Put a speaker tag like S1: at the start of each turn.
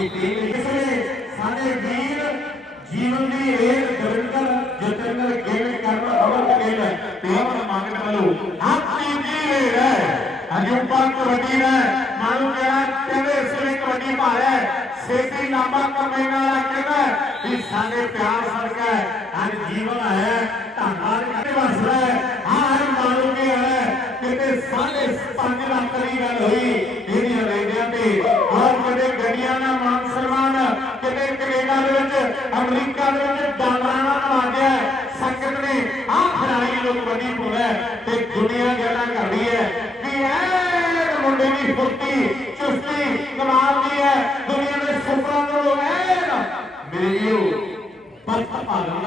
S1: की टीम इसमें साढ़े वीर जीवन में एक धुरंधर जितेंद्र गेल कर्म अवंत गेल तेवम मांगत बलु हम टीम में है हरिपाल कबड्डी में मालूम क्या तेरे सुने कबड्डी में है। सेती लांबा कमेगा रखे में इस साले प्यार सड़क है। हर जीवन है तानार के बस है। हाँ, हर मालूम क्या है कितने साले पाँच लाख करीब हुई। इन्हीं रेडियो ਅਮਰੀਕਾ ਦੇ ਵਿੱਚ ਡਾਲਰਾਂ ਨਾਲ ਨਵਾਜਿਆ ਸੰਗਤ ਨੇ ਆਹ ਖਿਡਾਰੀ ਲੋਕ ਵੱਡੀ ਪੂਰਾ ਤੇ ਦੁਨੀਆ ਗੱਲਾਂ ਕਰਦੀ ਹੈ ਵੀ ਐ ਮੁੰਡੇ ਦੀ ਫੁਰਤੀ, ਚੁਸਤੀ, ਕਮਾਲ ਦੀ ਹੈ। ਦੁਨੀਆ ਦੇ ਸੁਪਰਾਂ ਨੂੰ ਐਨ ਮੇਰੀ ਪਰ ਭਾਗਾਂ